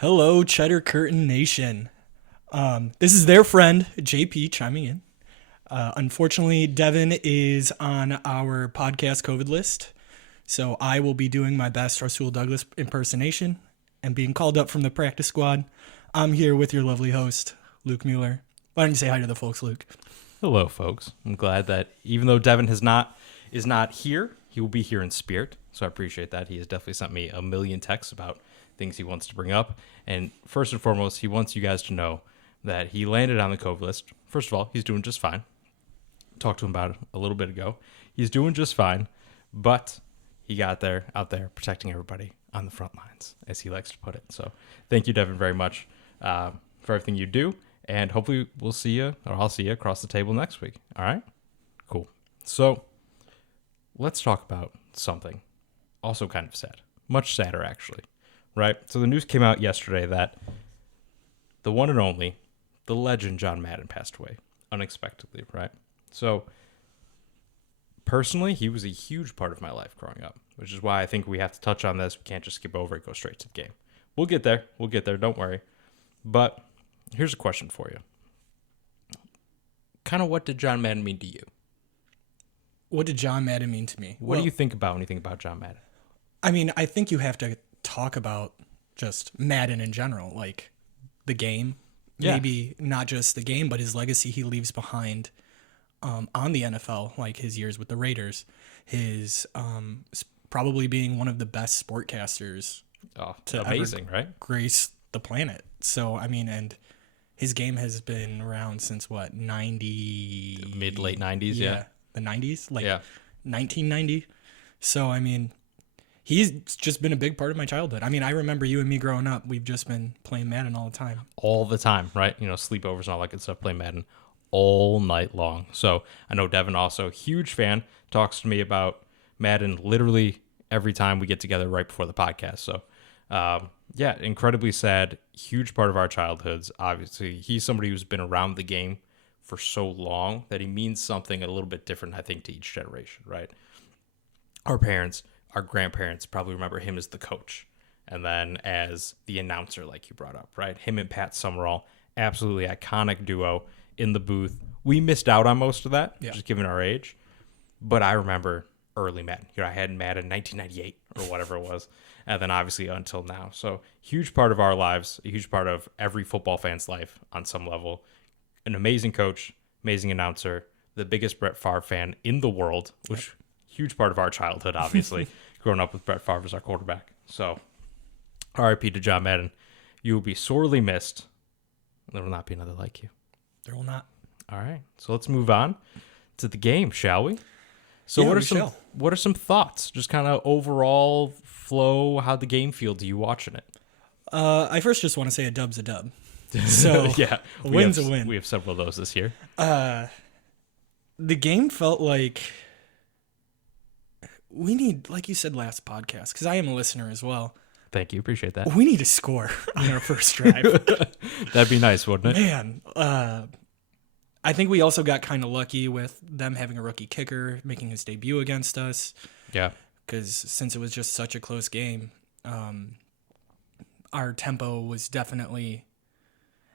Hello, Cheddar Curtain Nation. This is their friend, JP, chiming in. Unfortunately, Devin is on our podcast COVID list, so I will be doing my best Rasul Douglas impersonation and being called up from the practice squad. I'm here with your lovely host, Luke Mueller. Why don't you say hi to the folks, Luke? Hello, folks. I'm glad that even though Devin is not here, he will be here in spirit. So I appreciate that. He has definitely sent me a million texts about things he wants to bring up. And first and foremost, he wants you guys to know that he landed on the COVID list. First of all, he's doing just fine. Talked to him about it a little bit ago. He's doing just fine, but he got there out there protecting everybody on the front lines, as he likes to put it. So thank you, Devin, very much for everything you do. And hopefully we'll see you, or I'll see you across the table next week. All right? Cool. So let's talk about something also kind of sad. Much sadder, actually. Right? So the news came out yesterday that the one and only, the legend John Madden passed away unexpectedly, right? So personally, he was a huge part of my life growing up, which is why I think we have to touch on this. We can't just skip over it, go straight to the game. We'll get there. We'll get there. Don't worry. But here's a question for you. Kind of what did John Madden mean to you? What did John Madden mean to me? What do you think about when you think about John Madden? I mean, I think you have to talk about just Madden in general, like the game. Yeah. Maybe not just the game, but his legacy he leaves behind on the NFL, like his years with the Raiders, his probably being one of the best sportcasters Oh, to amazing, ever right? grace the planet. So, I mean, and his game has been around since what, 90? Late 90s, yeah. The 90s, like Yeah. 1990. So, I mean, he's just been a big part of my childhood. I mean, I remember you and me growing up. We've just been playing Madden all the time. All the time, right? You know, sleepovers and all that good stuff, play Madden all night long. So I know Devin also, huge fan, talks to me about Madden literally every time we get together right before the podcast. So yeah, incredibly sad, huge part of our childhoods. Obviously, he's somebody who's been around the game for so long that he means something a little bit different, I think, to each generation, right? Our parents, our grandparents probably remember him as the coach and then as the announcer, like you brought up, right? Him and Pat Summerall, absolutely iconic duo in the booth. We missed out on most of that, just given our age. But I remember early Madden. You know, I had Madden in 1998 or whatever it was. And then obviously until now. So huge part of our lives, a huge part of every football fan's life on some level. An amazing coach, amazing announcer, the biggest Brett Favre fan in the world, which huge part of our childhood, obviously, growing up with Brett Favre as our quarterback. So RIP to John Madden. You will be sorely missed. There will not be another like you. There will not. All right. So let's move on to the game, shall we? So Yeah, what are some thoughts? Just kind of overall flow, how'd the game feel to you watching it? I first just want to say a dub's a dub. So Yeah. a win's a win. We have several of those this year. The game felt like we need, like you said last podcast, because I am a listener as well. Thank you. Appreciate that. We need to score on our first drive. That'd be nice, wouldn't it? Man, I think we also got kind of lucky with them having a rookie kicker making his debut against us. Yeah. Because since it was just such a close game, our tempo was definitely.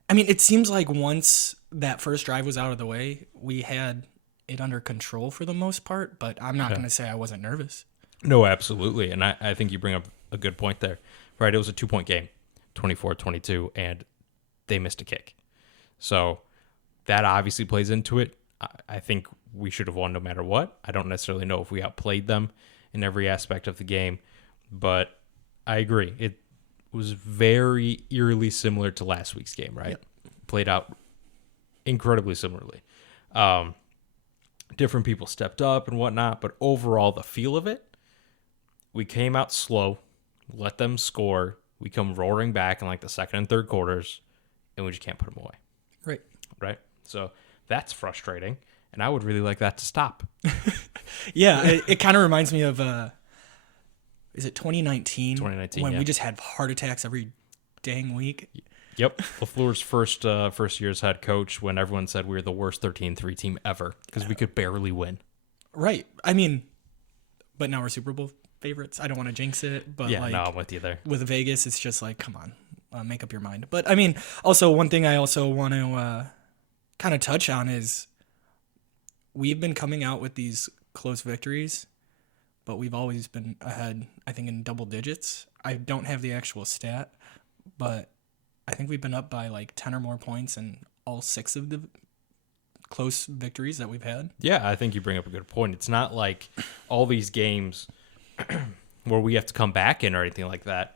I mean, it seems like once that first drive was out of the way, we had it under control for the most part. But I'm not going to say I wasn't nervous. No, absolutely. And I think you bring up a good point there. Right, it was a 2-point game, 24-22, and they missed a kick. So that obviously plays into it. I think we should have won no matter what. I don't necessarily know if we outplayed them in every aspect of the game, but I agree. It was very eerily similar to last week's game, right? Yep. Played out incredibly similarly. Different people stepped up and whatnot, but overall, the feel of it, we came out slow, let them score. We come roaring back in like the second and third quarters, and we just can't put them away. Right. Right? So that's frustrating, and I would really like that to stop. Yeah, it kind of reminds me of, is it 2019? 2019, when yeah. we just had heart attacks every dang week. Yep. LaFleur's first year as head coach when everyone said we were the worst 13-3 team ever because we could barely win. Right. I mean, but now we're Super Bowl favorites. I don't want to jinx it, but Yeah, like no, I'm with you there. with Vegas, it's just like, come on. make up your mind. But I mean, also one thing I also want to kind of touch on is we've been coming out with these close victories, but we've always been ahead, I think, in double digits. I don't have the actual stat, but I think we've been up by like 10 or more points in all 6 of the close victories that we've had. Yeah, I think you bring up a good point. It's not like all these games where we have to come back in or anything like that.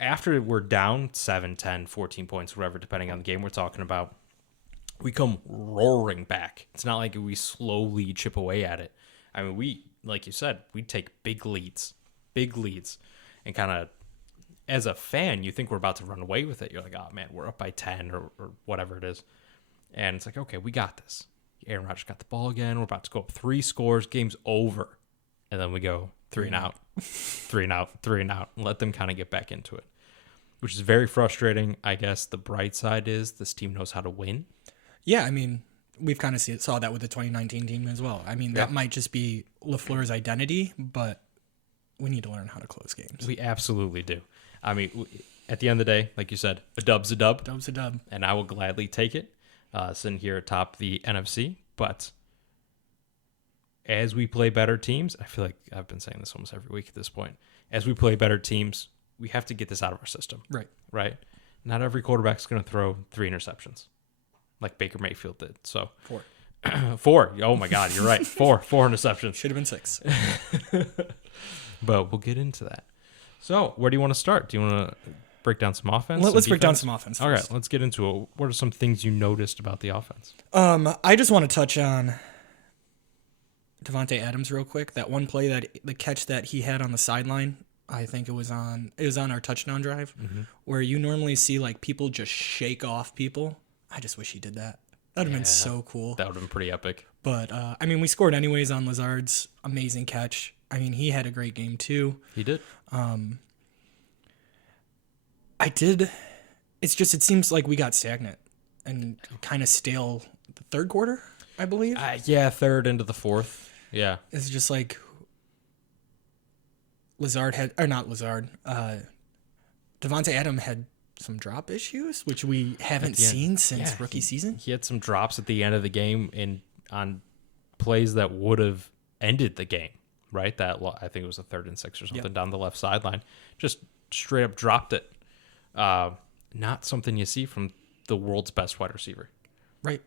After we're down 7, 10, 14 points, whatever, depending on the game we're talking about, we come roaring back. It's not like we slowly chip away at it. I mean, we, like you said, we take big leads, and kind of, as a fan, you think we're about to run away with it. You're like, oh man, we're up by 10 or whatever it is. And it's like, okay, we got this. Aaron Rodgers got the ball again. We're about to go up 3 scores. Game's over. And then we go 3 and out, 3 and out, 3 and out, and let them kind of get back into it, which is very frustrating. I guess the bright side is this team knows how to win. Yeah, I mean, we've kind of saw that with the 2019 team as well. I mean, that might just be LaFleur's identity, but we need to learn how to close games. We absolutely do. I mean, at the end of the day, like you said, a dub's a dub. Dub's a dub. And I will gladly take it, sitting here atop the NFC. But as we play better teams, I feel like I've been saying this almost every week at this point. As we play better teams, we have to get this out of our system. Right? Not every quarterback's going to throw 3 interceptions like Baker Mayfield did. So 4. 4. Oh, my God. You're right. 4 interceptions. Should have been 6. But we'll get into that. So where do you want to start? Do you want to break down some offense? Let's break down some offense first. All right, let's get into it. What are some things you noticed about the offense? I just want to touch on Davante Adams real quick. That one play, the catch that he had on the sideline, I think it was on our touchdown drive, where you normally see like people just shake off people. I just wish he did that. That would have been so cool. That would have been pretty epic. But I mean, we scored anyways on Lazard's amazing catch. I mean, he had a great game too. He did. It's just, it seems like we got stagnant and kind of stale the third quarter, I believe. Third into the fourth. Yeah. It's just like Davante Adams had some drop issues, which we haven't seen since rookie season. He had some drops at the end of the game on plays that would have ended the game, right? That I think it was a 3rd and 6 or something down the left sideline. Just straight up dropped it. Not something you see from the world's best wide receiver. Right.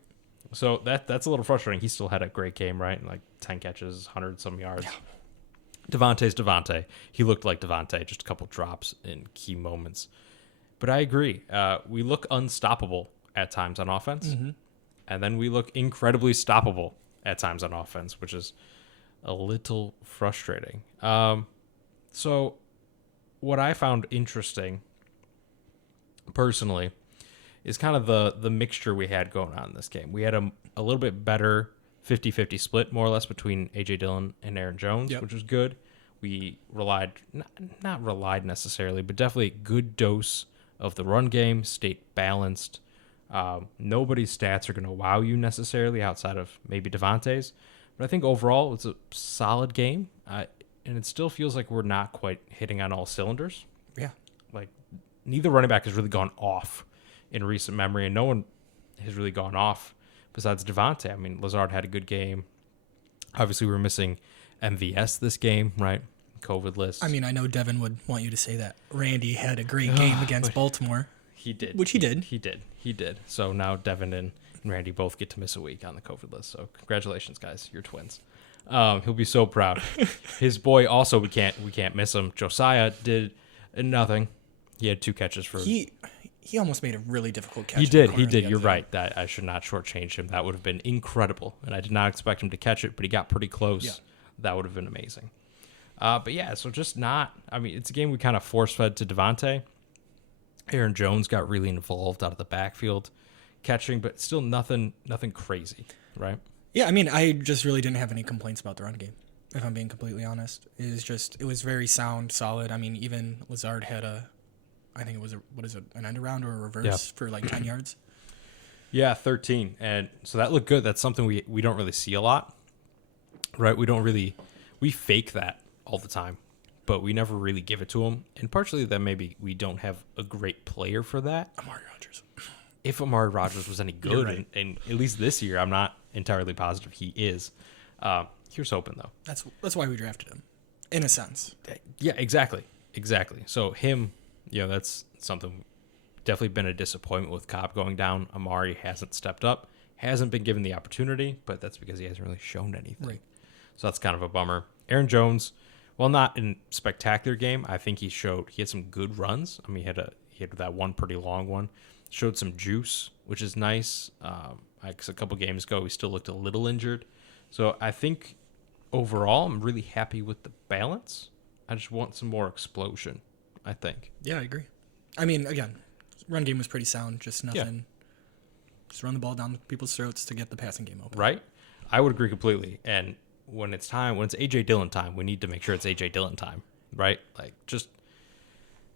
So that's a little frustrating. He still had a great game, right? Like 10 catches, 100-some yards. Yeah. Davante's Davante. He looked like Davante, just a couple drops in key moments. But I agree. We look unstoppable at times on offense. And then we look incredibly stoppable at times on offense, which is a little frustrating. So what I found interesting personally is kind of the mixture we had going on in this game. We had a little bit better 50-50 split, more or less, between A.J. Dillon and Aaron Jones, which was good. We relied, not relied necessarily, but definitely a good dose of the run game, stayed balanced. Nobody's stats are going to wow you necessarily outside of maybe Davante's. But I think overall it's a solid game. And it still feels like we're not quite hitting on all cylinders. Yeah. Like, neither running back has really gone off in recent memory, and no one has really gone off besides Davante. I mean, Lazard had a good game. Obviously, we're missing MVS this game, right? COVID list. I mean, I know Devin would want you to say that Randy had a great game against Baltimore. He did. Which he did. He did. So now Devin and Randy both get to miss a week on the COVID list. So congratulations, guys. You're twins. He'll be so proud. His boy also, we can't miss him. Josiah did nothing. He had 2 catches for. He almost made a really difficult catch. He did. You're right. That I should not shortchange him. That would have been incredible, and I did not expect him to catch it, but he got pretty close. Yeah. That would have been amazing. But yeah, so just not. I mean, it's a game we kind of force fed to Davante. Aaron Jones got really involved out of the backfield, catching, but still nothing crazy, right? Yeah, I mean, I just really didn't have any complaints about the run game, if I'm being completely honest. It was very sound, solid. I mean, even Lazard had I think it was an end around or a reverse for like 10 yards. Yeah, 13. And so that looked good. That's something we don't really see a lot, right? We fake that all the time. but we never really give it to him. And partially that maybe we don't have a great player for that. Amari Rodgers. If Amari Rodgers was any good, right. and at least this year, I'm not entirely positive he is. Here's hoping, though. That's why we drafted him, in a sense. Yeah, exactly. So him, that's something definitely been a disappointment with Cobb going down. Amari hasn't stepped up, hasn't been given the opportunity, but that's because he hasn't really shown anything. Right. So that's kind of a bummer. Aaron Jones, while not in spectacular game, I think he had some good runs. I mean, he had that one pretty long one. Showed some juice, which is nice. Because a couple games ago, he still looked a little injured. So I think overall, I'm really happy with the balance. I just want some more explosion, I think. Yeah, I agree. I mean, again, run game was pretty sound. Just nothing. Yeah. Just run the ball down people's throats to get the passing game open. Right? I would agree completely. And when it's A.J. Dillon time, we need to make sure it's A.J. Dillon time, right? Like, just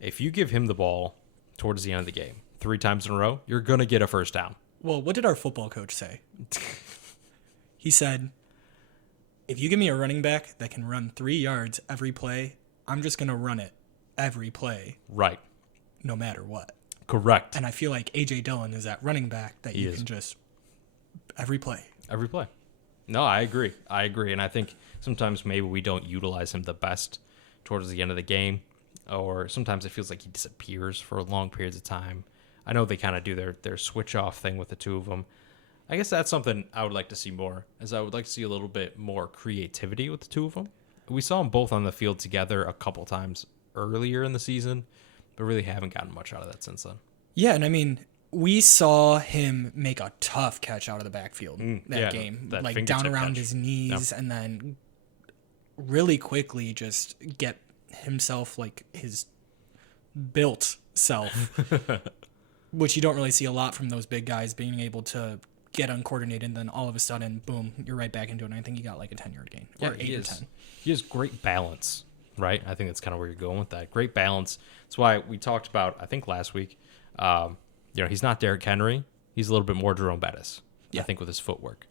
if you give him the ball towards the end of the game 3 times in a row, you're going to get a first down. Well, what did our football coach say? He said, if you give me a running back that can run 3 yards every play, I'm just going to run it every play. Right. No matter what. Correct. And I feel like A.J. Dillon is that running back that you can just every play. Every play. No, I agree. And I think sometimes maybe we don't utilize him the best towards the end of the game, or sometimes it feels like he disappears for long periods of time. I know they kind of do their switch off thing with the two of them. I guess that's something I would like to see more, as I would like to see a little bit more creativity with the two of them. We saw them both on the field together a couple times earlier in the season, but really haven't gotten much out of that since then. Yeah, and I mean, we saw him make a tough catch out of the backfield that game. That like down around catch. His knees, and then really quickly just get himself, like his built self, which you don't really see a lot from those big guys, being able to get uncoordinated, and then all of a sudden, boom, you're right back into it. And I think he got like a 10-yard gain, or 8 or 10. He has great balance, right? I think that's kind of where you're going with that. Great balance. That's why we talked about, I think last week, he's not Derrick Henry. He's a little bit more Jerome Bettis, I think, with his footwork.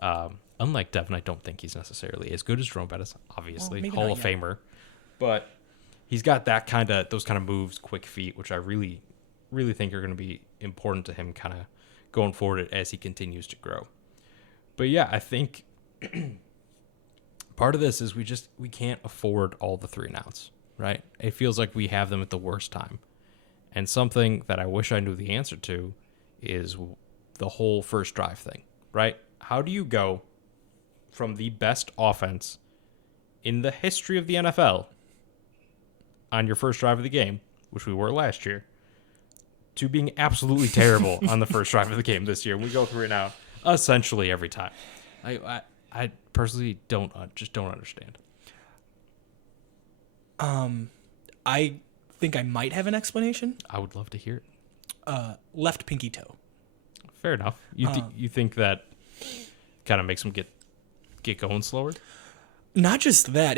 Unlike Devin, I don't think he's necessarily as good as Jerome Bettis, obviously, Hall of Famer. But he's got those kind of moves, quick feet, which I really, really think are going to be important to him kind of going forward as he continues to grow. But yeah, I think part of this is we can't afford all the 3 and outs, right? It feels like we have them at the worst time. And something that I wish I knew the answer to is the whole first drive thing, right? How do you go from the best offense in the history of the NFL on your first drive of the game, which we were last year, to being absolutely terrible on the first drive of the game this year? We go through it now essentially every time. I personally don't understand. I think I might have an explanation. I would love to hear it. Left pinky toe. Fair enough. You think that kind of makes him get going slower? Not just that.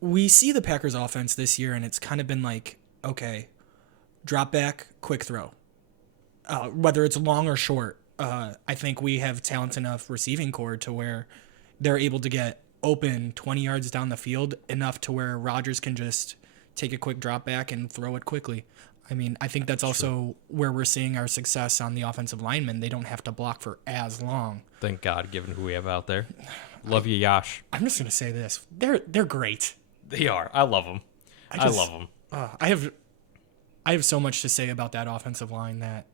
We see the Packers offense this year, and it's kind of been like, okay, drop back, quick throw. Whether it's long or short, I think we have talent enough receiving core to where they're able to get open 20 yards down the field, enough to where Rodgers can just take a quick drop back and throw it quickly. I mean, I think that's also where we're seeing our success on the offensive linemen. They don't have to block for as long. Thank God, given who we have out there. Love you, Yash. I'm just going to say this. They're great. They are. I love them. I love them. I have so much to say about that offensive line that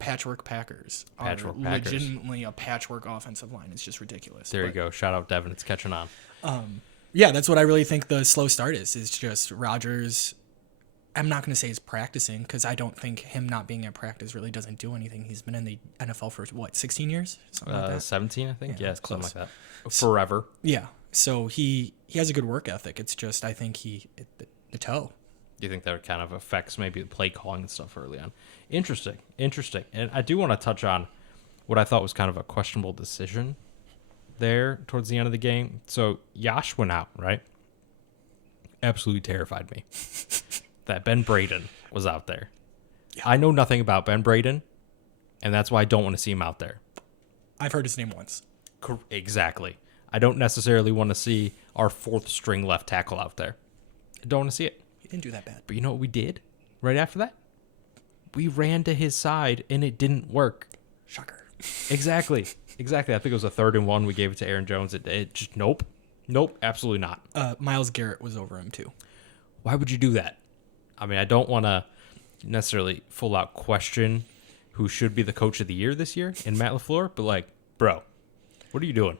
Patchwork Packers are legitimately a patchwork offensive line. It's just ridiculous. There you go. Shout out Devin. It's catching on. Yeah, that's what I really think the slow start is. It's just Rodgers. I'm not going to say he's practicing, because I don't think him not being at practice really doesn't do anything. He's been in the NFL for, 16 years? Something like that? 17, I think. Yeah, close. Something like that. Forever. Yeah. So he has a good work ethic. It's just, I think the toe. Do you think that kind of affects maybe the play calling and stuff early on? Interesting. And I do want to touch on what I thought was kind of a questionable decision there towards the end of the game. So Yash went out, right? Absolutely terrified me that Ben Braden was out there. Yeah. I know nothing about Ben Braden, and that's why I don't want to see him out there. I've heard his name once. Exactly. I don't necessarily want to see our fourth string left tackle out there. I don't want to see it. He didn't do that bad. But you know what we did right after that? We ran to his side, and it didn't work. Shocker. Exactly. I think it was a 3rd and 1. We gave it to Aaron Jones. It just, nope, absolutely not. Myles Garrett was over him too. Why would you do that? I mean, I don't want to necessarily full out question who should be the coach of the year this year in Matt LaFleur, but like, bro, what are you doing?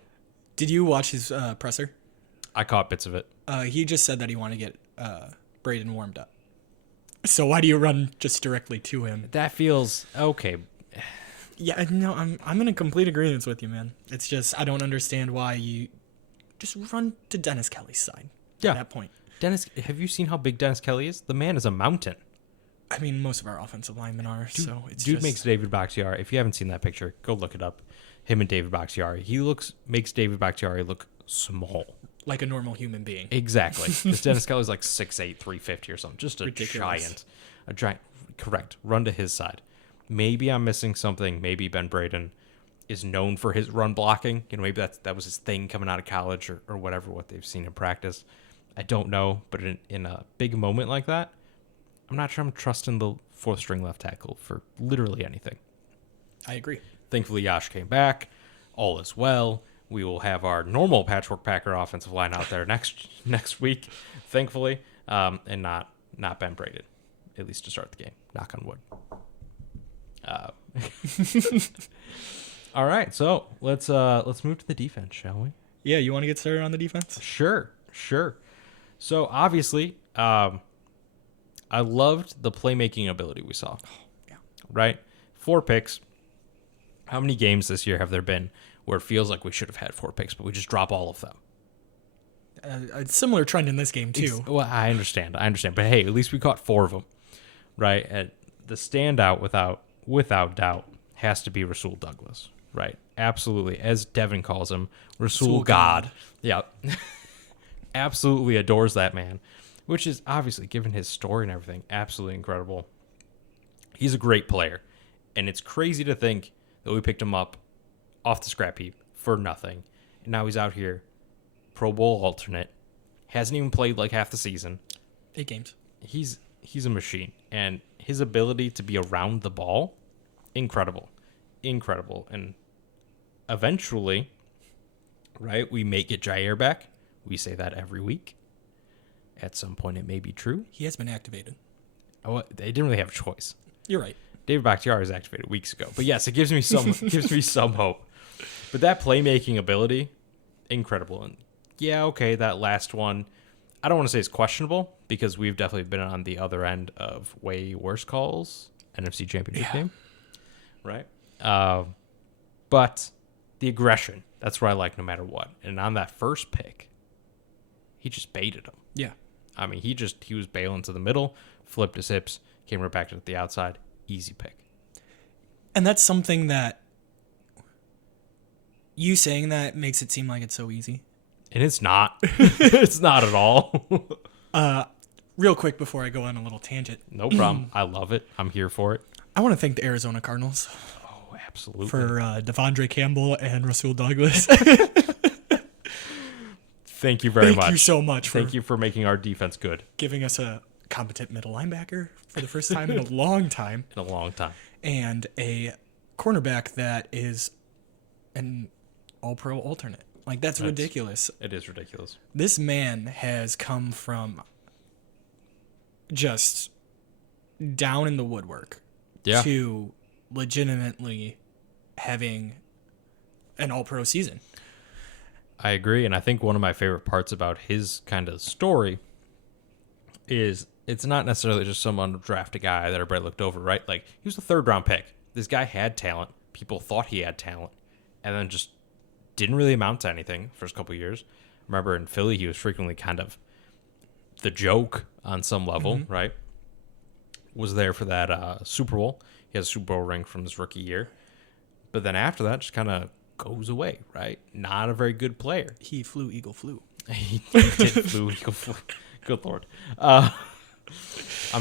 Did you watch his presser? I caught bits of it. He just said that he wanted to get Braden warmed up. So why do you run just directly to him? That feels okay. Yeah, no, I'm in a complete agreement with you, man. It's just I don't understand why you just run to Dennis Kelly's side at that point. Dennis, have you seen how big Dennis Kelly is? The man is a mountain. I mean, most of our offensive linemen are, so it's Dude just... makes David Bakhtiari. If you haven't seen that picture, go look it up. Him and David Bakhtiari. Makes David Bakhtiari look small. like a normal human being. Exactly. Because Dennis Kelly's like 6'8", 350 or something. Just a Ridiculous. giant. Correct. Run to his side. Maybe I'm missing something. Maybe Ben Braden is known for his run blocking. You know, maybe that was his thing coming out of college or whatever, what they've seen in practice. I don't know. But in a big moment like that, I'm not sure I'm trusting the fourth string left tackle for literally anything. I agree. Thankfully, Yash came back. All is well. We will have our normal Patchwork Packer offensive line out there next week, thankfully, and not Ben Braden, at least to start the game. Knock on wood. All right, so let's move to the defense, shall we? Yeah, you want to get started on the defense? Sure. So obviously, I loved the playmaking ability we saw. Yeah. Right? 4 picks. How many games this year have there been where it feels like we should have had 4 picks, but we just drop all of them? A similar trend in this game, too. Well, I understand. But hey, at least we caught 4 of them, right? And the standout, without doubt, has to be Rasul Douglas, right? Absolutely. As Devin calls him, Rasul God. Yeah. Absolutely adores that man, which is obviously, given his story and everything, absolutely incredible. He's a great player, and it's crazy to think that we picked him up off the scrap heap for nothing. And now he's out here, Pro Bowl alternate, hasn't even played like half the season. 8 games. He's a machine, and his ability to be around the ball, incredible. And eventually, right, we may get Jair back. We say that every week. At some point, it may be true. He has been activated. Oh, they didn't really have a choice. You're right. David Bakhtiari was activated weeks ago, but yes, it gives me some hope. But that playmaking ability, incredible. And yeah, okay, that last one, I don't want to say it's questionable because we've definitely been on the other end of way worse calls. NFC Championship game, right? But the aggression, that's what I like no matter what. And on that first pick, he just baited him. Yeah. I mean, he was bailing to the middle, flipped his hips, came right back to the outside. Easy pick. And that's something that you saying that makes it seem like it's so easy. And it's not. It's not at all. Real quick before I go on a little tangent. No problem. I love it. I'm here for it. I want to thank the Arizona Cardinals Oh, absolutely. for Devondre Campbell and Rasul Douglas. Thank you very much. Thank you so much Thank you for making our defense good giving us a competent middle linebacker for the first time in a long time. in a long time. And a cornerback that is an all-pro alternate. Like, that's ridiculous. It is ridiculous. This man has come from just down in the woodwork to legitimately having an all-pro season. I agree, and I think one of my favorite parts about his kind of story is it's not necessarily just some undrafted guy that everybody looked over, right? Like, he was a 3rd-round pick. This guy had talent. People thought he had talent, and then just didn't really amount to anything the first couple of years. Remember, in Philly, he was frequently kind of the joke on some level, right? Was there for that Super Bowl. He has a Super Bowl ring from his rookie year. But then after that, just kind of goes away, right? Not a very good player. He flew, eagle flew. He did flew, eagle flew. Good Lord. I'm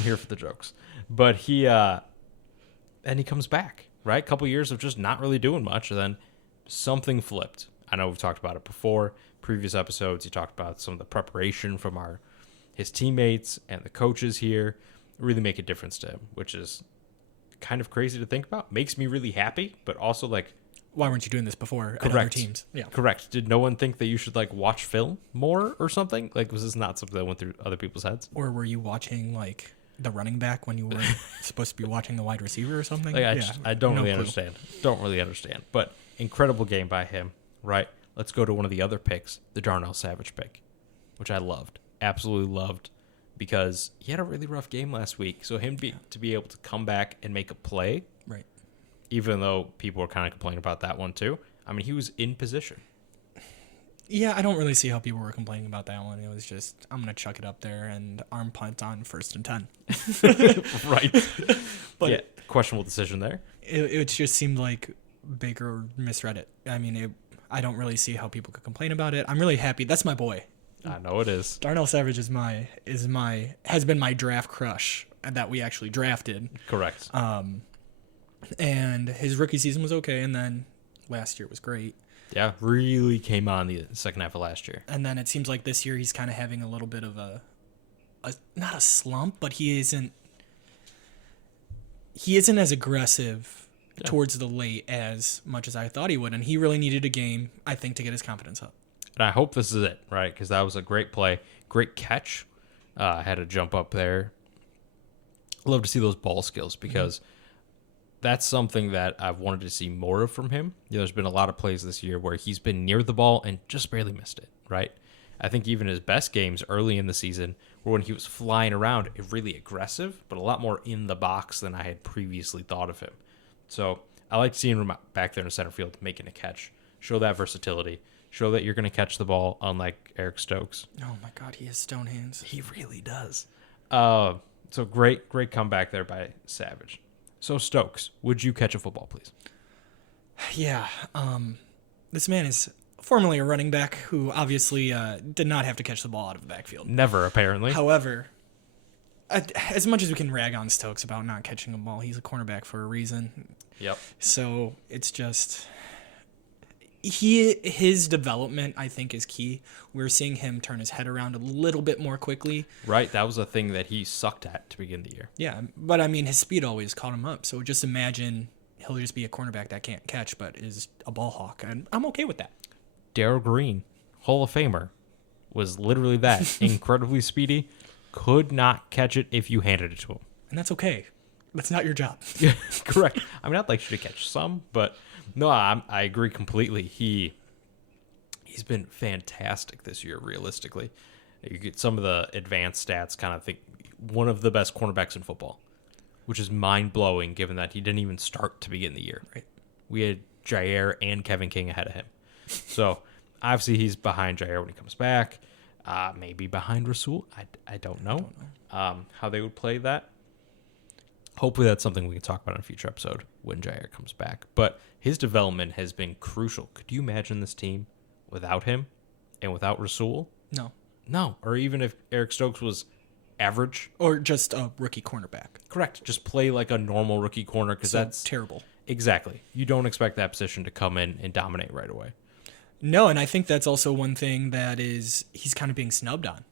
here for the jokes. But he comes back, right? A couple years of just not really doing much, and then something flipped. I know we've talked about it before. Previous episodes, you talked about some of the preparation from his teammates and the coaches here really make a difference to him, which is kind of crazy to think about. Makes me really happy, but also like, why weren't you doing this before at other correct teams? Yeah. Correct. Did no one think that you should like watch film more or something? Like, was this not something that went through other people's heads? Or were you watching like the running back when you were supposed to be watching the wide receiver or something? Like, I don't No really clue. understand. Don't really understand. But incredible game by him, right? Let's go to one of the other picks, the Darnell Savage pick, which I loved. Absolutely loved, because he had a really rough game last week. So to be able to come back and make a play, Right. even though people were kind of complaining about that one too. I mean, he was in position. Yeah, I don't really see how people were complaining about that one. It was just, I'm going to chuck it up there and arm punt on 1st and 10. Right. But Yeah, questionable decision there. it just seemed like Baker misread it. I mean, I don't really see how people could complain about it. I'm really happy. That's my boy. I know it is. Darnell Savage has been my draft crush that we actually drafted. Correct. And his rookie season was okay, and then last year was great. Yeah, really came on the second half of last year. And then it seems like this year he's kind of having a little bit of a not a slump, but he isn't as aggressive towards the late as much as I thought he would, and he really needed a game, I think, to get his confidence up. And I hope this is it, right? Because that was a great play, great catch. Had to jump up there. Love to see those ball skills, because that's something that I've wanted to see more of from him. There's been a lot of plays this year where he's been near the ball and just barely missed it, right? I think even his best games early in the season were when he was flying around, really aggressive, but a lot more in the box than I had previously thought of him. So I like seeing him back there in center field making a catch. Show that versatility. Show that you're going to catch the ball, unlike Eric Stokes. Oh my God, he has stone hands. He really does. So great comeback there by Savage. So Stokes, would you catch a football, please? Yeah, this man is formerly a running back who obviously did not have to catch the ball out of the backfield. Never, apparently. However, as much as we can rag on Stokes about not catching a ball, he's a cornerback for a reason. Yep. So it's just his development, I think, is key. We're seeing him turn his head around a little bit more quickly. Right, that was a thing that he sucked at to begin the year. Yeah, but I mean, his speed always caught him up. So just imagine he'll just be a cornerback that can't catch, but is a ball hawk, and I'm okay with that. Darryl Green, Hall of Famer, was literally that. Incredibly speedy, could not catch it if you handed it to him. And that's okay. That's not your job. Correct. I mean, I'd like you to catch some, but no, I agree completely. He's been fantastic this year, realistically. You get some of the advanced stats, kind of think one of the best cornerbacks in football, which is mind-blowing given that he didn't even start to begin the year. Right. We had Jair and Kevin King ahead of him. So, obviously, he's behind Jair when he comes back. Maybe behind Rasul. I don't know, how they would play that. Hopefully that's something we can talk about in a future episode when Jair comes back. But his development has been crucial. Could you imagine this team without him and without Rasul? No. No. Or even if Eric Stokes was average. Or just a rookie cornerback. Correct. Just play like a normal rookie corner, because that's terrible. Exactly. You don't expect that position to come in and dominate right away. No, and I think that's also one thing that he's kind of being snubbed on.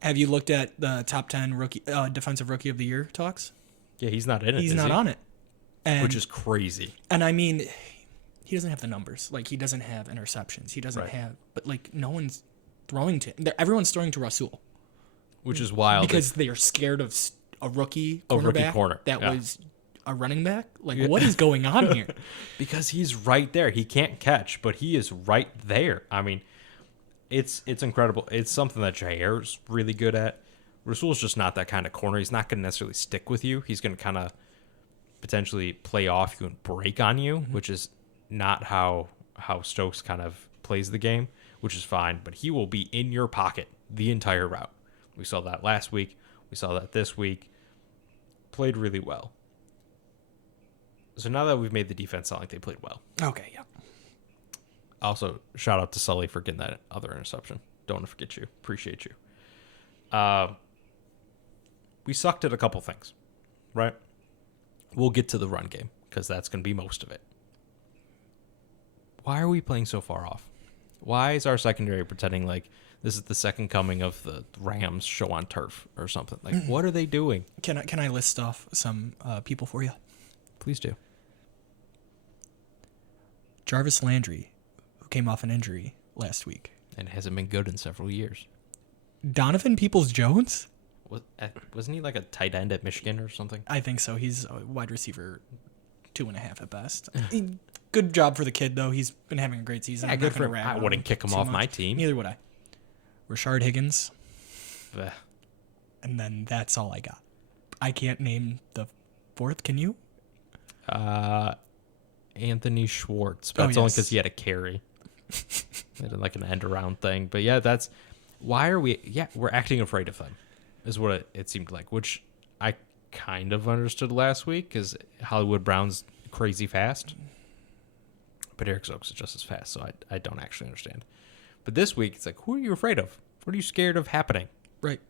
Have you looked at the top 10 rookie defensive rookie of the year talks? Yeah, he's not in it. He's not on it. And, which is crazy. And I mean, he doesn't have the numbers. Like, he doesn't have interceptions. He doesn't Right. have, but like, no one's throwing to, everyone's throwing to Rasul. Which is wild. Because they are scared of a rookie A rookie cornerback corner, that yeah. was a running back. Like, what is going on here? Because he's right there. He can't catch, but he is right there. I mean, it's incredible. It's something that Jair's really good at. Rasul's just not that kind of corner. He's not going to necessarily stick with you. He's going to kind of potentially play off you and break on you, which is not how Stokes kind of plays the game, which is fine. But he will be in your pocket the entire route. We saw that last week. We saw that this week. Played really well. So now that we've made the defense sound like they played well. Okay, yeah. Also, shout out to Sully for getting that other interception. Don't want to forget you. Appreciate you. We sucked at a couple things, right? We'll get to the run game because that's going to be most of it. Why are we playing so far off? Why is our secondary pretending like this is the second coming of the Rams show on turf or something? Like, what are they doing? Can I list off some people for you? Please do. Jarvis Landry, who came off an injury last week. And hasn't been good in several years. Donovan Peoples-Jones? Wasn't he like a tight end at Michigan or something? I think so. He's a wide receiver 2.5 at best. Good job for the kid, though. He's been having a great season. Yeah, I'm good not for gonna him. rag I on wouldn't kick him too off much. my team. Neither would I. Rashard Higgins, Bleh. and then that's all I got. I can't name the fourth. Can you? Anthony Schwartz. But that's only yes. because he had a carry. They did like an end around thing. But yeah, that's why are we? Yeah, we're acting afraid of them, is what it seemed like, which I kind of understood last week because Hollywood Brown's crazy fast. But Eric Stokes is just as fast, so I don't actually understand. But this week, it's like, who are you afraid of? What are you scared of happening? Right.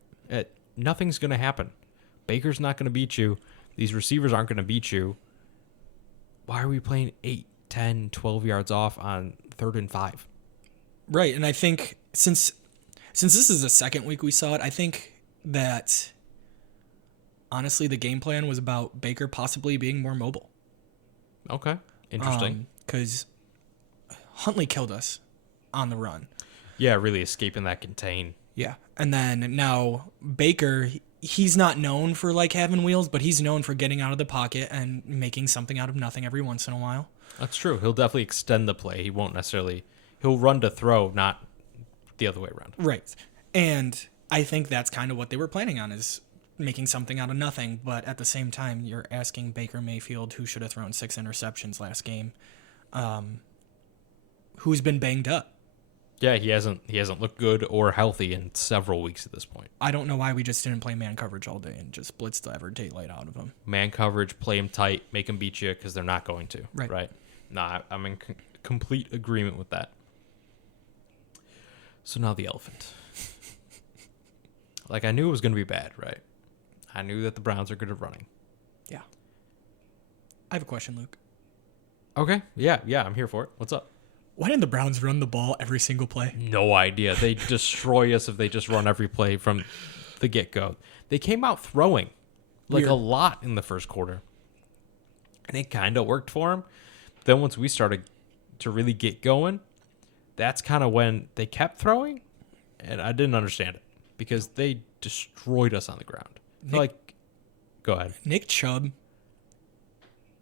Nothing's going to happen. Baker's not going to beat you. These receivers aren't going to beat you. Why are we playing 8, 10, 12 yards off on 3rd and 5? Right, and I think since this is the second week we saw it, I think that honestly the game plan was about Baker possibly being more mobile. Okay, interesting. Because Huntley killed us on the run. Yeah, really escaping that contain. Yeah, and then now Baker, he's not known for like having wheels, but he's known for getting out of the pocket and making something out of nothing every once in a while. That's true. He'll definitely extend the play. He won't necessarily. He'll run to throw, not the other way around. Right, and I think that's kind of what they were planning on, is making something out of nothing. But at the same time, you're asking Baker Mayfield, who should have thrown 6 interceptions last game, who's been banged up. Yeah, he hasn't looked good or healthy in several weeks at this point. I don't know why we just didn't play man coverage all day and just blitz the ever daylight out of him. Man coverage, play him tight, make him beat you because they're not going to. Right. Nah, I'm in complete agreement with that. So now the elephant. Like, I knew it was going to be bad, right? I knew that the Browns are good at running. Yeah. I have a question, Luke. Okay. Yeah, I'm here for it. What's up? Why didn't the Browns run the ball every single play? No idea. They destroy us if they just run every play from the get-go. They came out throwing like Weird. a lot in the first quarter. And it kind of worked for them. Then once we started to really get going, that's kind of when they kept throwing. And I didn't understand it because they destroyed us on the ground. Go ahead. Nick Chubb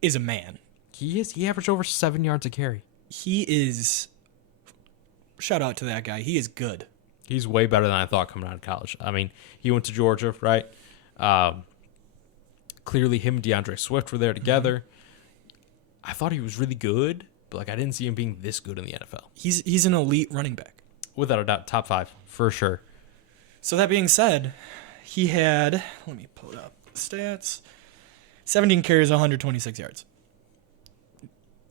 is a man. He averaged over 7 yards a carry. He is, shout out to that guy. He is good. He's way better than I thought coming out of college. I mean, he went to Georgia, right? Clearly, him and DeAndre Swift were there together. I thought he was really good, but I didn't see him being this good in the NFL. He's an elite running back. Without a doubt, top 5 for sure. So that being said, he had, let me pull it up, stats, 17 carries, 126 yards.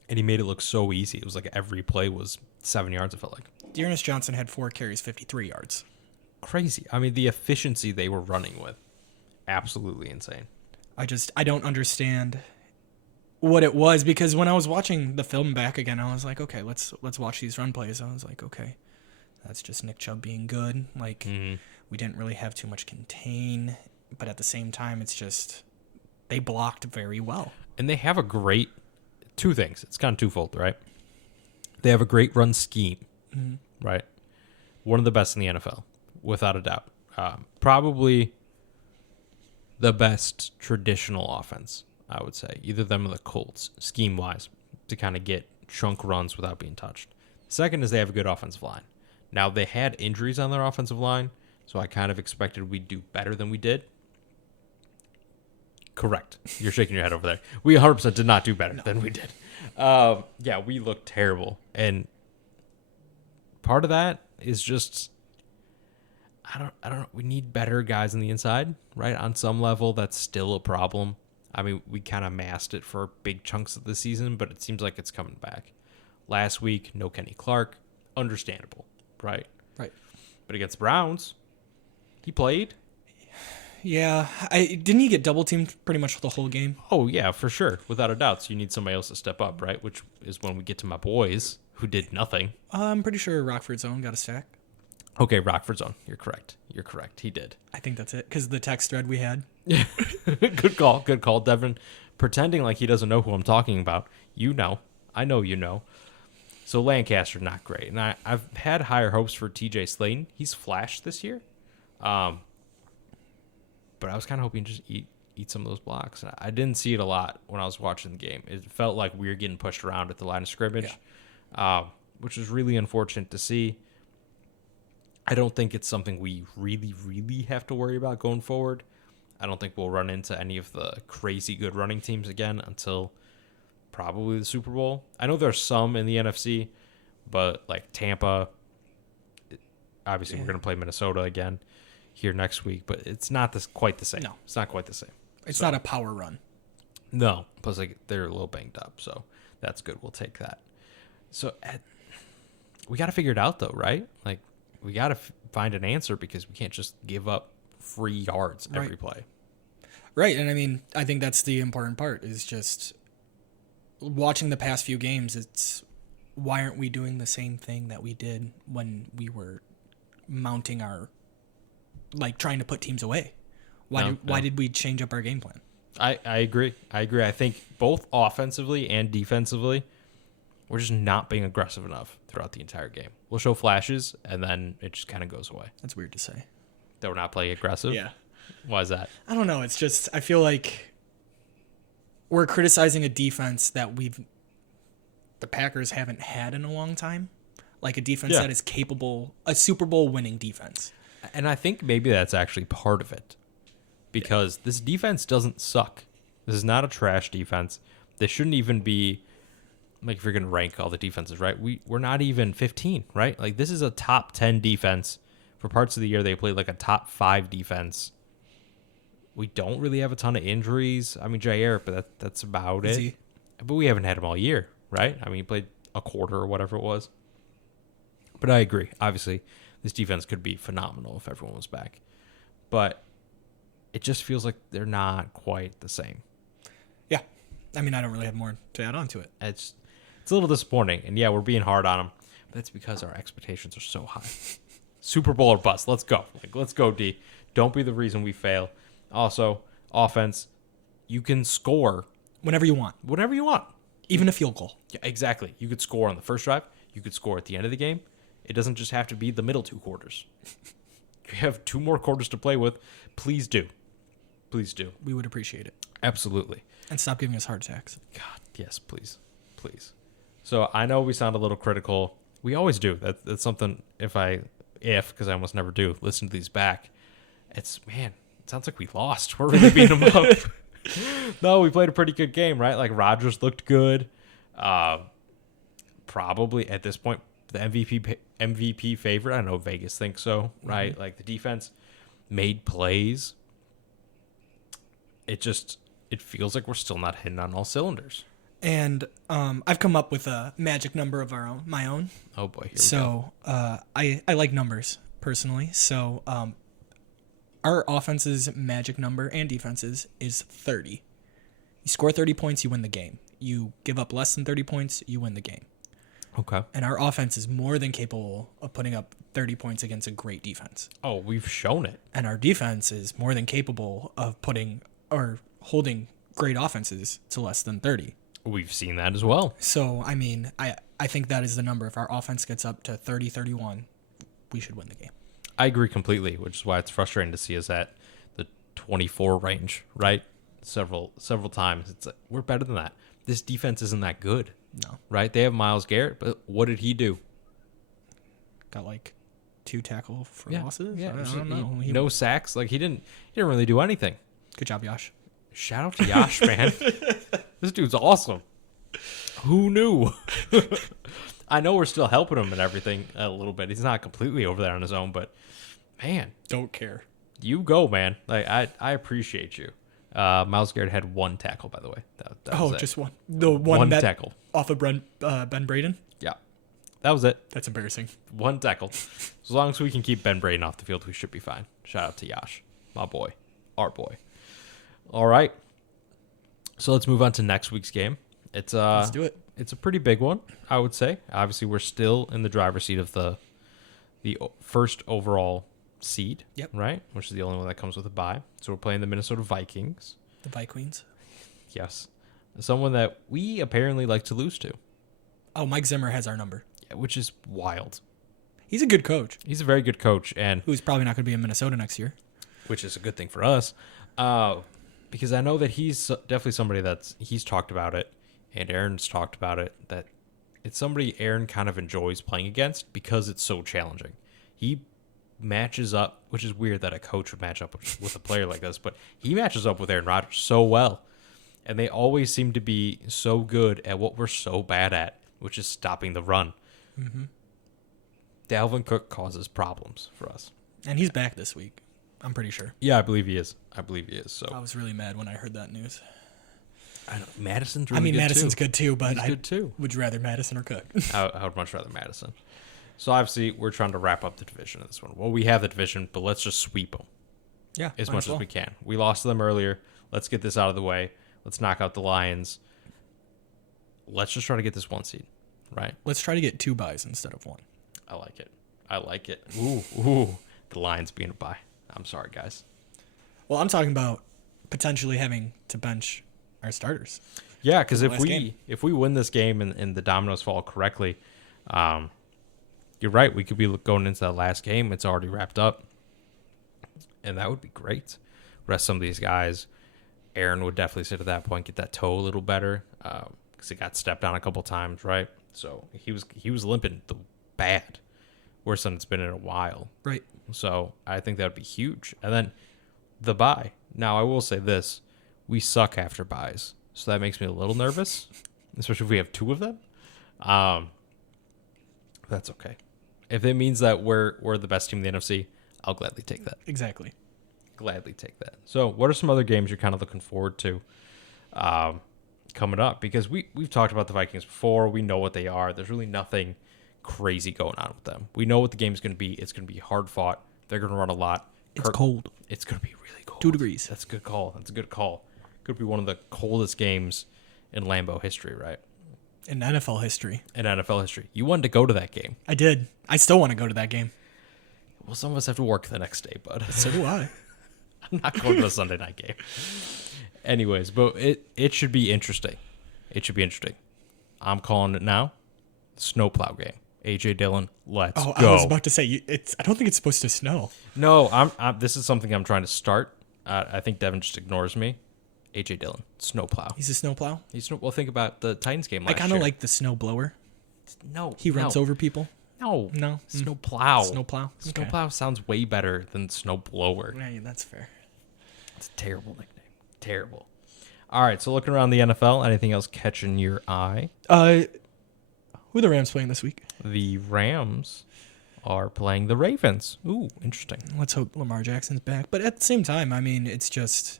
And he made it look so easy. It was like every play was 7 yards, it felt like. Dearness Johnson had 4 carries, 53 yards. Crazy. I mean, the efficiency they were running with, absolutely insane. I don't understand what it was, because when I was watching the film back again, I was like, okay, let's watch these run plays. I was like, okay, that's just Nick Chubb being good. We didn't really have too much contain, but at the same time, it's just they blocked very well. And they have a great, two things. It's kind of twofold, right? They have a great run scheme, right? One of the best in the NFL, without a doubt. Probably the best traditional offense, I would say. Either them or the Colts, scheme-wise, to kind of get chunk runs without being touched. Second is they have a good offensive line. Now, they had injuries on their offensive line, so I kind of expected we'd do better than we did. Correct. You're shaking your head over there. We 100% did not do better than we did. Yeah, we looked terrible. And part of that is just, I don't know. We need better guys on the inside, right? On some level, that's still a problem. I mean, we kind of masked it for big chunks of the season, but it seems like it's coming back. Last week, no Kenny Clark. Understandable, right? Right. But against the Browns, he played. Yeah, didn't he get double teamed pretty much the whole game? Oh, yeah, for sure. Without a doubt. So you need somebody else to step up, right? Which is when we get to my boys, who did nothing. I'm pretty sure Rockford's own got a stack. Okay, Rockford's own. You're correct. He did. I think that's it, because the text thread we had. Good call, Devin. Pretending like he doesn't know who I'm talking about. You know. I know you know. So Lancaster, not great. And I've had higher hopes for TJ Slayton. He's flashed this year. But I was kind of hoping to just eat some of those blocks. And I didn't see it a lot when I was watching the game. It felt like we were getting pushed around at the line of scrimmage, which was really unfortunate to see. I don't think it's something we really, really have to worry about going forward. I don't think we'll run into any of the crazy good running teams again until probably the Super Bowl. I know there's some in the NFC, but like Tampa, obviously we're going to play Minnesota again here next week, but it's not quite the same. No. It's not quite the same. It's not a power run. No, plus like they're a little banged up, so that's good. We'll take that. So we got to figure it out though, right? Like we got to find an answer because we can't just give up free yards every play. Right, and I mean, I think that's the important part is just watching the past few games. It's why aren't we doing the same thing that we did when we were mounting our, like, trying to put teams away? Why did we change up our game plan? I agree. I think both offensively and defensively, we're just not being aggressive enough throughout the entire game. We'll show flashes, and then it just kind of goes away. That's weird to say. That we're not playing aggressive? Yeah. Why is that? I don't know. It's just, I feel like we're criticizing a defense that the Packers haven't had in a long time. Like a defense that is capable, a Super Bowl winning defense. And I think maybe that's actually part of it. Because this defense doesn't suck. This is not a trash defense. They shouldn't even be, like, if you're going to rank all the defenses, right? We're not even 15, right? Like, this is a top 10 defense. For parts of the year, they played like a top 5 defense. We don't really have a ton of injuries. I mean, Jair, but that's about it. But we haven't had him all year, right? I mean, he played a quarter or whatever it was. But I agree. Obviously, this defense could be phenomenal if everyone was back. But it just feels like they're not quite the same. Yeah. I mean, I don't really have more to add on to it. It's a little disappointing. And yeah, we're being hard on them. But it's because our expectations are so high. Super Bowl or bust. Let's go. Let's go, D. Don't be the reason we fail. Also, offense, you can score whenever you want. Whenever you want. Even a field goal. Yeah, exactly. You could score on the first drive. You could score at the end of the game. It doesn't just have to be the middle 2 quarters. If you have 2 more quarters to play with, please do. Please do. We would appreciate it. Absolutely. And stop giving us heart attacks. God, yes, please. Please. So I know we sound a little critical. We always do. That's something because I almost never do, listen to these back. It sounds like we lost. We're really beating them up. No, we played a pretty good game, right? Like Rodgers looked good. Probably at this point, the MVP favorite. I know Vegas thinks so, right? Mm-hmm. Like the defense made plays. It feels like we're still not hitting on all cylinders. And I've come up with a magic number of my own. Oh boy! I like numbers personally. So our offense's magic number and defense's is 30. You score 30 points, you win the game. You give up less than 30 points, you win the game. Okay. And our offense is more than capable of putting up 30 points against a great defense. Oh, we've shown it. And our defense is more than capable of holding great offenses to less than 30. We've seen that as well. So, I mean, I think that is the number. If our offense gets up to 30, 31, we should win the game. I agree completely, which is why it's frustrating to see us at the 24 range, right? Several times. It's like, we're better than that. This defense isn't that good. No. Right? They have Myles Garrett, but what did he do? Got like 2 tackle for losses? Yeah. I don't know. No sacks. Like he didn't really do anything. Good job, Yash. Shout out to Yash, man. This dude's awesome. Who knew? I know we're still helping him and everything a little bit. He's not completely over there on his own, but man, don't care. You go, man. Like I appreciate you. Myles Garrett had 1 tackle, by the way. That was just one. The one tackle off of Ben Braden. Yeah, that was it. That's embarrassing. 1 tackle. As long as we can keep Ben Braden off the field, we should be fine. Shout out to Yash, my boy, our boy. All right. So let's move on to next week's game. Let's do it. It's a pretty big one, I would say. Obviously, we're still in the driver's seat of the first overall seed, Yep. right? Which is the only one that comes with a bye. So we're playing the Minnesota Vikings. The Vikings. Yes. Someone that we apparently like to lose to, Oh, Mike Zimmer has our number. which is wild. He's a good coach He's a very good coach, and who's probably not going to be in Minnesota next year. which is a good thing for us, because I know that he's definitely somebody he's talked about it, and Aaron's talked about it, that it's somebody Aaron kind of enjoys playing against because it's so challenging. He matches up, which is weird that a coach would match up with a player like this, but he matches up with Aaron Rodgers so well, and they always seem to be so good at what we're so bad at, which is stopping the run. Mm-hmm. Dalvin Cook causes problems for us. And he's back this week. I'm pretty sure. Yeah, I believe he is. So I was really mad when I heard that news. Madison's really good Madison's too. good too, but He's good too. would you rather Madison or Cook? I would much rather Madison. So obviously, we're trying to wrap up the division in this one. Well, we have the division, but let's just sweep them Yeah, as might much as well. we can. We lost to them earlier. Let's get this out of the way. Let's knock out the Lions. Let's just try to get this one seed, right? Let's try to get 2 buys instead of 1. I like it. Ooh. The Lions being a bye. I'm sorry, guys. Well, I'm talking about potentially having to bench our starters. Yeah, because last game. if we win this game and the dominoes fall correctly, you're right. We could be going into that last game. It's already wrapped up, and that would be great. Rest some of these guys. Aaron would definitely sit at that point, get that toe a little better, because he got stepped on a couple times, right? So he was limping bad, worse than it's been in a while. Right. So I think that would be huge. And then the bye. Now I will say this: we suck after buys, so that makes me a little nervous, especially if we have 2 of them. That's okay. If it means that we're the best team in the NFC, I'll gladly take that. Exactly. Gladly take that. So what are some other games you're kind of looking forward to coming up? Because we've talked about the Vikings before. We know what they are. There's really nothing crazy going on with them. We know what the game's going to be. It's going to be hard fought. They're going to run a lot. It's cold. It's going to be really cold. 2 degrees. That's a good call. Could be one of the coldest games in Lambeau history, right? In NFL history. In NFL history. You wanted to go to that game. I did. I still want to go to that game. Well, some of us have to work the next day, bud. So do I. I'm not going to a Sunday night game. Anyways, but it should be interesting. I'm calling it now. Snowplow game. AJ Dillon, let's go. I was about to say I don't think it's supposed to snow. No, this is something I'm trying to start. I think Devin just ignores me. AJ Dillon, snowplow. He's a snowplow. Well, think about the Titans game I last year. kind of like the snow blower. No, He runs over people. No, No. snowplow. Snowplow. Okay. Snowplow sounds way better than snowblower. Yeah, that's fair. It's a terrible nickname. Terrible. All right, so looking around the NFL, anything else catching your eye? Who are the Rams playing this week? The Rams are playing the Ravens. Ooh, interesting. Let's hope Lamar Jackson's back. But at the same time, I mean, it's just,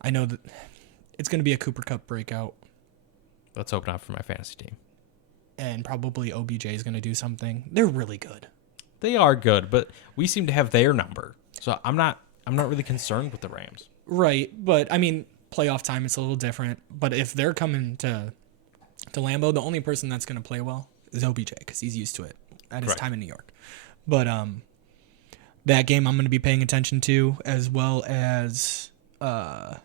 I know that it's going to be a Cooper Kupp breakout, Let's hope not for my fantasy team. and probably OBJ is going to do something. They're really good. They are good, but we seem to have their number. So I'm not really concerned with the Rams. Right, but I mean, playoff time, it's a little different. But if they're coming to Lambeau, the only person that's going to play well is OBJ because he's used to it at his Correct. time in New York. But that game I'm going to be paying attention to, as well as The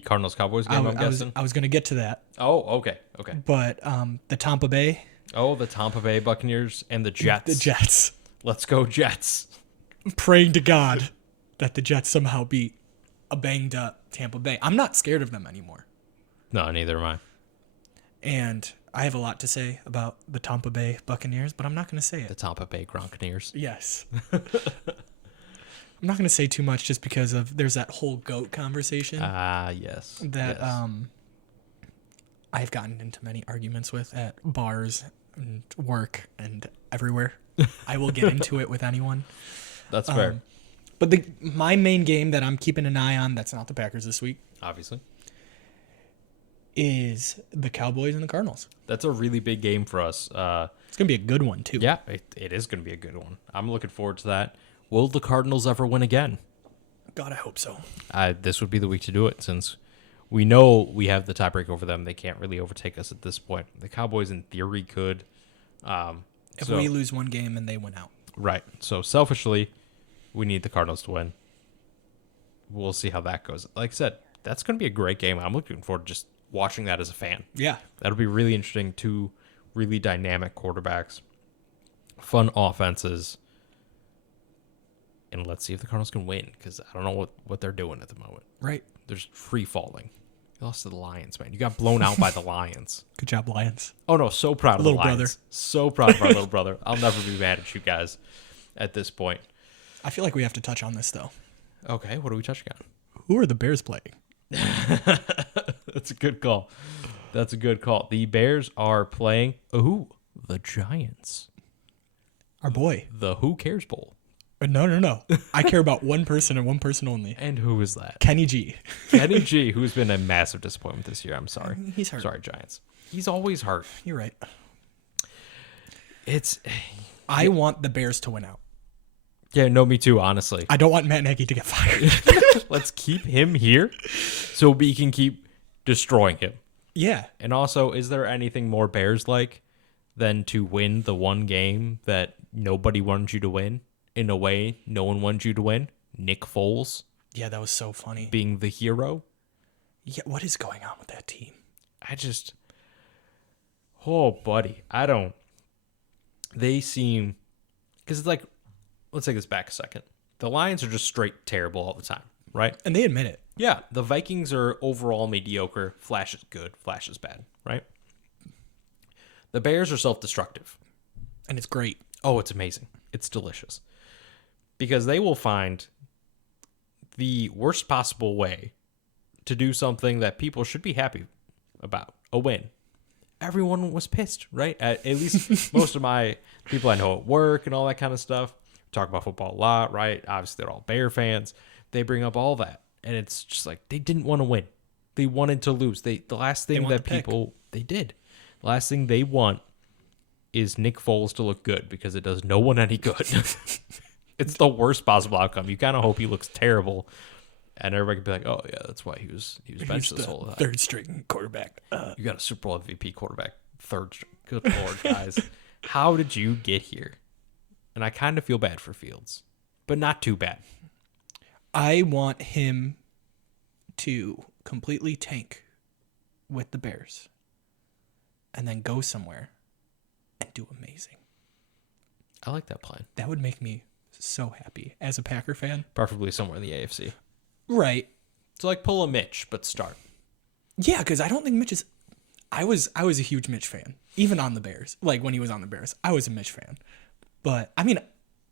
Cardinals-Cowboys game, I'm guessing? I was going to get to that. Oh, okay. But the Tampa Bay, Oh, the Tampa Bay Buccaneers and the Jets. the Jets. Let's go, Jets. I'm praying to God that the Jets somehow beat a banged up Tampa Bay. I'm not scared of them anymore. No, neither am I. And I have a lot to say about the Tampa Bay Buccaneers, but I'm not going to say The it. Tampa Bay Gronkaneers. Yes. I'm not going to say too much just because there's that whole GOAT conversation Yes. that yes. I've gotten into many arguments with at bars and work and everywhere. I will get into it with anyone. That's fair. But my main game that I'm keeping an eye on, that's not the Packers this week, Obviously. is the Cowboys and the Cardinals. That's a really big game for us. It's going to be a good one, too. Yeah, it is going to be a good one. I'm looking forward to that. Will the Cardinals ever win again? God, I hope so. This would be the week to do it since we know we have the tiebreak over them. They can't really overtake us at this point. The Cowboys, in theory, could. If we lose one game and they win out. Right. So selfishly, we need the Cardinals to win. We'll see how that goes. Like I said, that's going to be a great game. I'm looking forward to just watching that as a fan. Yeah. That'll be really interesting. Two really dynamic quarterbacks, fun offenses. And let's see if the Cardinals can win, because I don't know what they're doing at the moment. Right. They're just free falling. You lost to the Lions, man. You got blown out by the Lions. Good job, Lions. Oh, no. So proud of the Little Lions. brother. So proud of our little brother. I'll never be mad at you guys at this point. I feel like we have to touch on this, though. Okay. What are we touching on? Who are the Bears playing? That's a good call. That's a good call. The Bears are playing, the Giants. Our boy. The Who Cares Bowl. No. I care about one person and one person only. And who is that? Kenny G. Kenny G, who's been a massive disappointment this year. I'm sorry. He's hurt. Sorry, Giants. He's always hurt. You're right. I want the Bears to win out. Yeah, no, me too, honestly. I don't want Matt Nagy to get fired. Let's keep him here so we can keep destroying him. Yeah. And also, is there anything more Bears-like than to win the one game that nobody wanted you to win? In a way, no one wanted you to win. Nick Foles. Yeah, that was so funny. Being the hero. Yeah, what is going on with that team? Oh, buddy. They seem, because it's like, let's take this back a second. The Lions are just straight terrible all the time, right? And they admit it. Yeah, the Vikings are overall mediocre. Flash is good, Flash is bad, right? The Bears are self-destructive. And it's great. Oh, it's amazing. It's delicious. Because they will find the worst possible way to do something that people should be happy about, a win. Everyone was pissed, right? At least most of my people I know at work and all that kind of stuff talk about football a lot, right? Obviously, they're all Bear fans. They bring up all that. And it's just like they didn't want to win. They wanted to lose. The last thing that people, they did. The last thing they want is Nick Foles to look good, because it does no one any good. It's the worst possible outcome. You kind of hope he looks terrible, and everybody can be like, "Oh yeah, that's why he was benched this whole time." Third string quarterback. You got a Super Bowl MVP quarterback, third string. Good lord, guys, how did you get here? And I kind of feel bad for Fields, but not too bad. I want him to completely tank with the Bears, and then go somewhere and do amazing. I like that plan. That would make me so happy as a Packer fan. Preferably somewhere in the AFC. Right. So like pull a Mitch, but start. Yeah, because I don't think Mitch is. I was a huge Mitch fan, even on the Bears. Like when he was on the Bears, I was a Mitch fan. But I mean,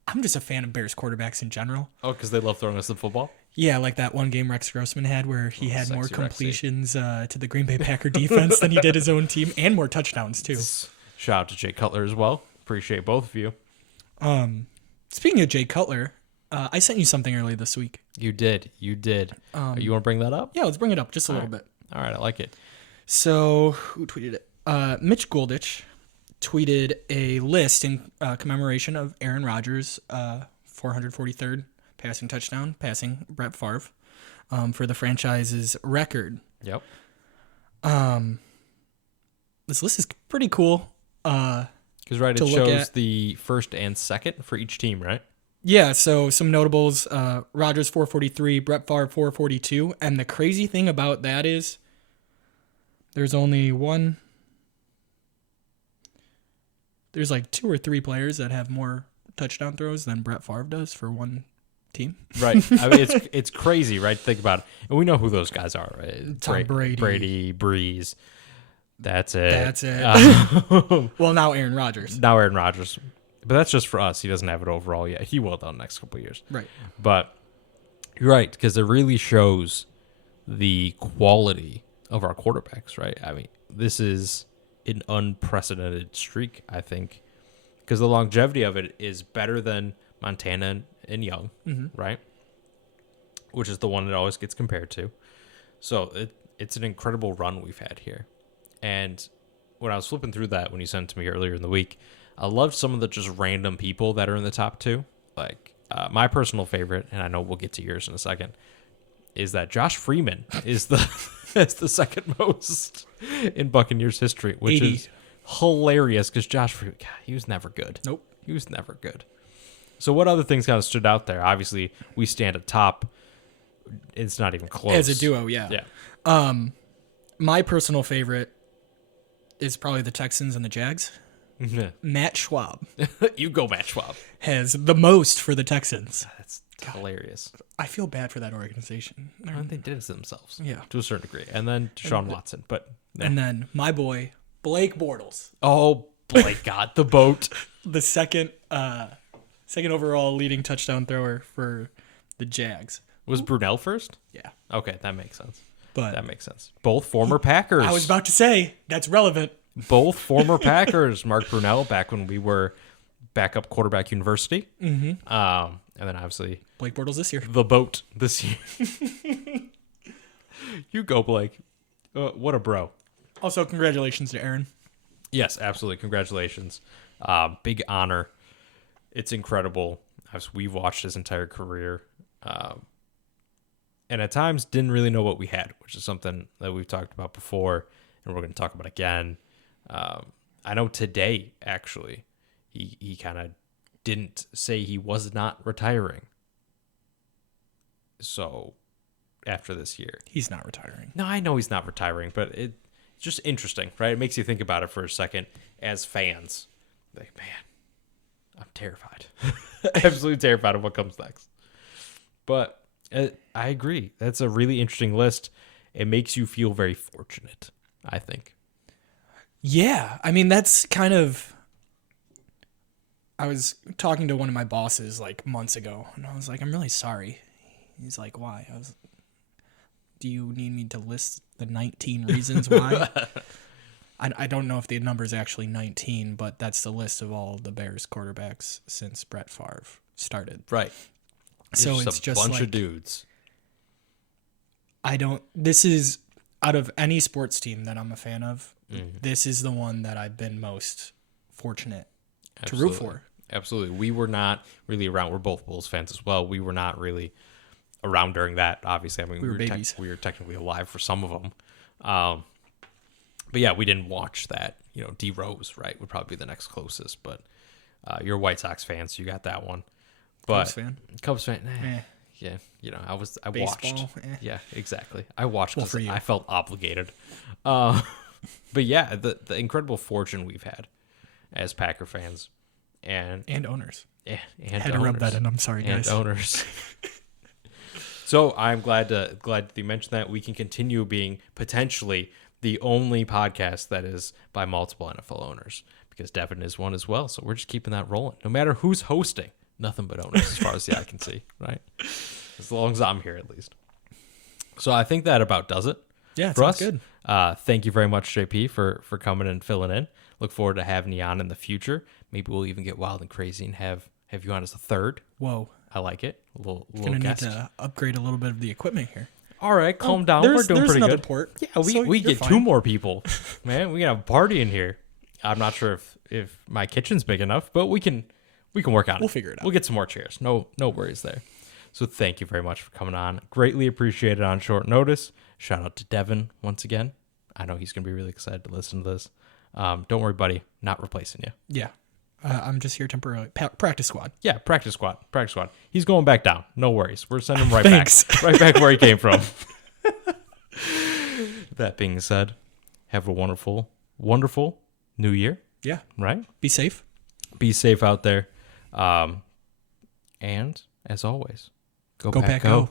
I'm just a fan of Bears quarterbacks in general. Oh, because they love throwing us the football? Yeah, like that one game Rex Grossman had where he had more Rexy. completions to the Green Bay Packer defense than he did his own team, and more touchdowns too. Shout out to Jay Cutler as well. Appreciate both of you. Speaking of Jay Cutler, I sent you something early this week. You did. You want to bring that up? Yeah, let's bring it up just a little bit. All right, I like it. So, who tweeted it? Mitch Goldich tweeted a list in commemoration of Aaron Rodgers' 443rd passing touchdown, passing Brett Favre for the franchise's record. Yep. This list is pretty cool. Because, right, it shows the first and second for each team, right? Yeah, so some notables, Rodgers 443, Brett Favre 442. And the crazy thing about that is there's only there's like 2 or 3 players that have more touchdown throws than Brett Favre does for one team. Right. I mean, it's crazy, right? Think about it. And we know who those guys are, right? Tom Brady, Breeze. That's it. Well, now Aaron Rodgers. But that's just for us. He doesn't have it overall yet. He will, though, in the next couple of years. Right. But you're right, because it really shows the quality of our quarterbacks, right? I mean, this is an unprecedented streak, I think, because the longevity of it is better than Montana and Young, right? Which is the one that always gets compared to. So it's an incredible run we've had here. And when I was flipping through that, when you sent it to me earlier in the week, I loved some of the just random people that are in the top 2. Like my personal favorite, and I know we'll get to yours in a second, is that Josh Freeman is the is the second most in Buccaneers history, which 80. is hilarious because Josh Freeman, God, he was never good. Nope. He was never good. So what other things kind of stood out there? Obviously, we stand atop. It's not even close. As a duo, yeah. Yeah. My personal favorite is probably the Texans and the Jags. Matt Schwab You go, Matt Schwab. has the most for the Texans. That's hilarious. I feel bad for that organization. They did it to themselves. Yeah. To a certain degree. And then Deshaun Watson. But And then my boy, Blake Bortles, oh, Blake got the boat. the second overall leading touchdown thrower for the Jags. Was Brunell first? Yeah. Okay, that makes sense. But That makes sense. Both former Packers. I was about to say, that's relevant. Both former Packers. Mark Brunell back when we were backup quarterback university. And then obviously Blake Bortles this year. the boat this year. You go, Blake. What a bro. Also, congratulations to Aaron. Yes, absolutely. Congratulations. Big honor. It's incredible. As we've watched his entire career. And at times didn't really know what we had, which is something that we've talked about before and we're going to talk about again. I know today, actually, he kind of didn't say he was not retiring. So after this year. He's not retiring. No, I know he's not retiring, but it's just interesting, right? It makes you think about it for a second as fans. Like, man, I'm terrified. Absolutely terrified of what comes next. But I agree. That's a really interesting list. It makes you feel very fortunate, I think. Yeah. I mean, that's kind of... I was talking to one of my bosses like months ago, and I was like, I'm really sorry. He's like, why? I was, do you need me to list the 19 reasons why? I don't know if the number is actually 19, but that's the list of all the Bears quarterbacks since Brett Favre started. Right. So it's just a bunch like, of dudes. This is, out of any sports team that I'm a fan of, this is the one that I've been most fortunate to root for. Absolutely. We were not really around. We're both Bulls fans as well. We were not really around during that, obviously. I mean, we were babies. We were technically alive for some of them. But yeah, we didn't watch that. You know, D Rose, right, would probably be the next closest. But you're a White Sox fan, so you got that one. But Cubs fan, yeah. You know, I Baseball, watched. Yeah, exactly. I watched because for you. I felt obligated. But yeah, the incredible fortune we've had as Packer fans and owners. Yeah, and I had to rub that in. I'm sorry, guys. And owners. So I'm glad that you mentioned that. We can continue being potentially the only podcast that is by multiple NFL owners, because Devin is one as well. So we're just keeping that rolling. No matter who's hosting, nothing but owners as far as the eye can see, right? As long as I'm here, at least. So I think that about does it. Yeah, for us. good. Thank you very much, JP, for coming and filling in. Look forward to having you on in the future. Maybe we'll even get wild and crazy and have you on as a third. Whoa. I like it. A little Gonna guest. need to upgrade a little bit of the equipment here. All right, calm down. We're doing pretty another good. port. Yeah, we So you're get fine. 2 more people. Man, we can have a party in here. I'm not sure if my kitchen's big enough, but we can work on it. We'll figure it out. We'll get some more chairs. No worries there. So thank you very much for coming on. Greatly appreciated on short notice. Shout out to Devin once again. I know he's going to be really excited to listen to this. Don't worry, buddy. Not replacing you. Yeah. I'm just here temporarily. Practice squad. Yeah, practice squad. He's going back down. No worries. We're sending him right Thanks. back. Right back where he came from. That being said, have a wonderful, wonderful new year, Yeah. right? Be safe. Be safe out there. And as always, Go Pack, go.